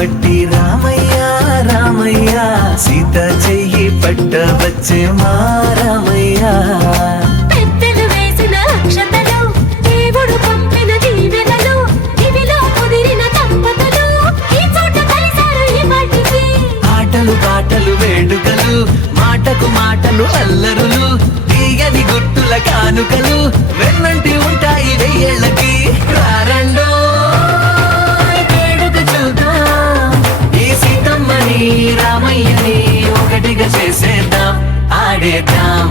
పట్టి రామయ్య రామయ్య సీత చెయ్యి పట్ట వచ్చే మా రామయ్య. పెద్దలు వేసిన అక్షతలు, దేవుడు పంపిన దీవెనలు, ఇవిలో కుదిరిన దంపతులు ఈ చోట కలిశారు ఈ పాటికి. ఆటలు పాటలు వేడుకలు, మాటకు మాటలు అల్లరులు, తీయని గుర్తుల కానుకలు వెన్నంటి ఉంటాయి వెయ్యేళ్ళకి. రారండో వేడుక చూద్దాం, ఈ సీతమ్మని రామయ్యని ఒకటిగా చేసేద్దాం, ఆడేద్దాం.